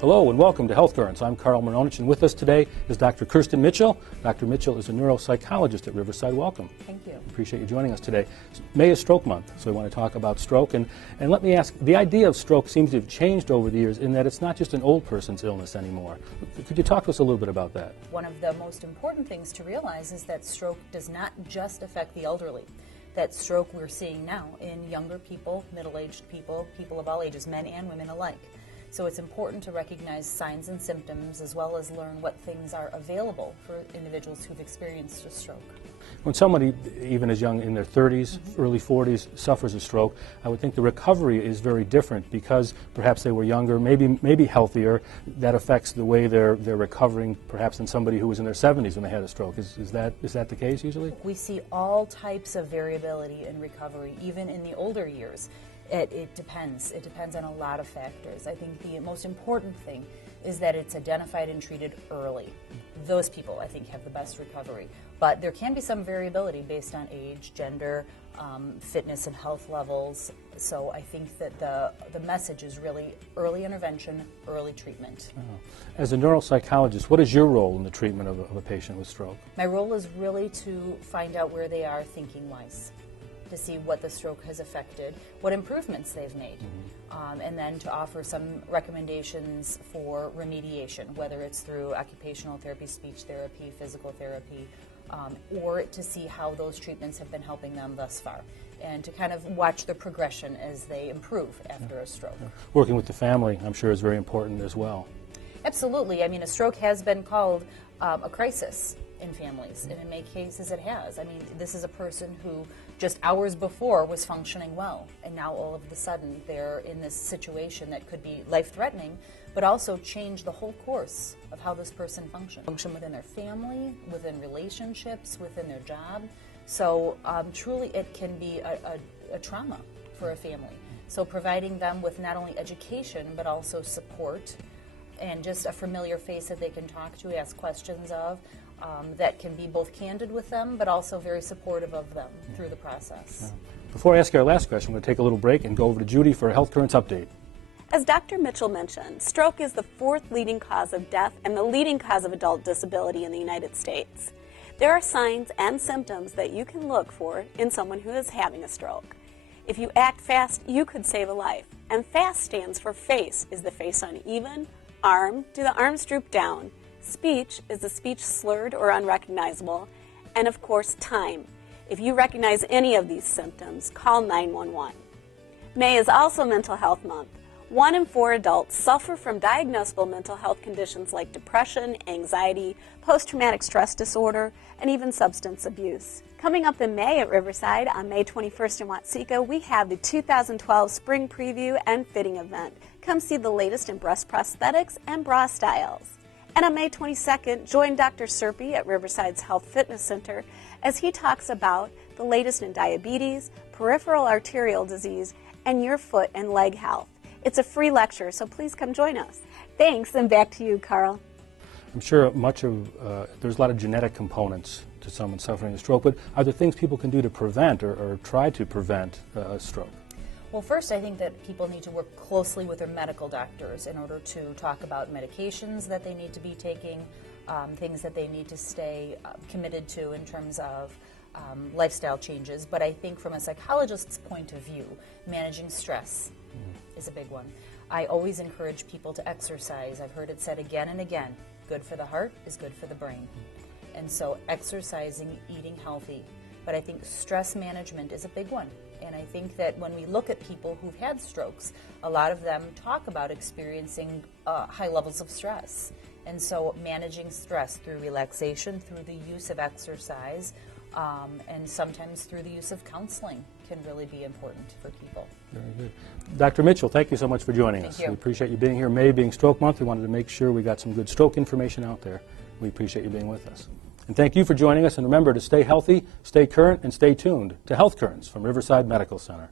Hello and welcome to HealthCurrents. I'm Carl Maronich, and with us today is Dr. Kirsten Mitchell. Dr. Mitchell is a neuropsychologist at Riverside. Welcome. Thank you. Appreciate you joining us today. May is Stroke Month, so we want to talk about stroke. And let me ask, the idea of stroke seems to have changed over the years in that it's not just an old person's illness anymore. Could you talk to us a little bit about that? One of the most important things to realize is that stroke does not just affect the elderly. That stroke we're seeing now in younger people, middle-aged people, people of all ages, men and women alike. So it's important to recognize signs and symptoms as well as learn what things are available for individuals who've experienced a stroke. When somebody, even as young in their 30s, early 40s, suffers a stroke, I would think the recovery is very different because perhaps they were younger, maybe healthier. That affects the way they're recovering perhaps than somebody who was in their 70s when they had a stroke. Is that the case usually? We see all types of variability in recovery, even in the older years. It depends. It depends on a lot of factors. I think the most important thing is that it's identified and treated early. Those people, I think, have the best recovery. But there can be some variability based on age, gender, fitness and health levels. So I think that the message is really early intervention, early treatment. As a neuropsychologist, what is your role in the treatment of a patient with stroke? My role is really to find out where they are thinking-wise, to see what the stroke has affected, what improvements they've made, and then to offer some recommendations for remediation, whether it's through occupational therapy, speech therapy, physical therapy, or to see how those treatments have been helping them thus far, and to kind of watch the progression as they improve after a stroke. Working with the family, I'm sure, is very important as well. Absolutely. I mean, a stroke has been called a crisis in families, and in many cases it has. I mean, this is a person who just hours before was functioning well, and now all of a sudden they're in this situation that could be life-threatening, but also change the whole course of how this person functions. Function within their family, within relationships, within their job. So truly it can be a trauma for a family. So providing them with not only education, but also support, and just a familiar face that they can talk to, ask questions of, that can be both candid with them, but also very supportive of them through the process. Before I ask you our last question, we're going to take a little break and go over to Judy for a HealthCurrents update. As Dr. Mitchell mentioned, stroke is the 4th leading cause of death and the leading cause of adult disability in the United States. There are signs and symptoms that you can look for in someone who is having a stroke. If you act fast, you could save a life. And FAST stands for face. Is the face uneven? Arm, do the arms droop down? Speech, is the speech slurred or unrecognizable? And of course, time. If you recognize any of these symptoms, call 911. May is also Mental Health Month. 1 in 4 adults suffer from diagnosable mental health conditions like depression, anxiety, post-traumatic stress disorder, and even substance abuse. Coming up in May at Riverside on May 21st in Watseka, we have the 2012 Spring Preview and Fitting event. Come see the latest in breast prosthetics and bra styles. And on May 22nd, join Dr. Serpy at Riverside's Health Fitness Center as he talks about the latest in diabetes, peripheral arterial disease, and your foot and leg health. It's a free lecture, so please come join us. Thanks, and back to you, Carl. I'm sure there's a lot of genetic components to someone suffering a stroke, but are there things people can do to prevent or try to prevent a stroke? Well, first, I think that people need to work closely with their medical doctors in order to talk about medications that they need to be taking, things that they need to stay committed to in terms of lifestyle changes. But I think from a psychologist's point of view, managing stress is a big one. I always encourage people to exercise. I've heard it said again and again, good for the heart is good for the brain. And so exercising, eating healthy. But I think stress management is a big one. And I think that when we look at people who've had strokes, a lot of them talk about experiencing high levels of stress. And so managing stress through relaxation, through the use of exercise, and sometimes through the use of counseling can really be important for people. Very good. Dr. Mitchell, thank you so much for joining us. Thank you. We appreciate you being here. May being Stroke Month, we wanted to make sure we got some good stroke information out there. We appreciate you being with us. And thank you for joining us, and remember to stay healthy, stay current, and stay tuned to HealthCurrents from Riverside Medical Center.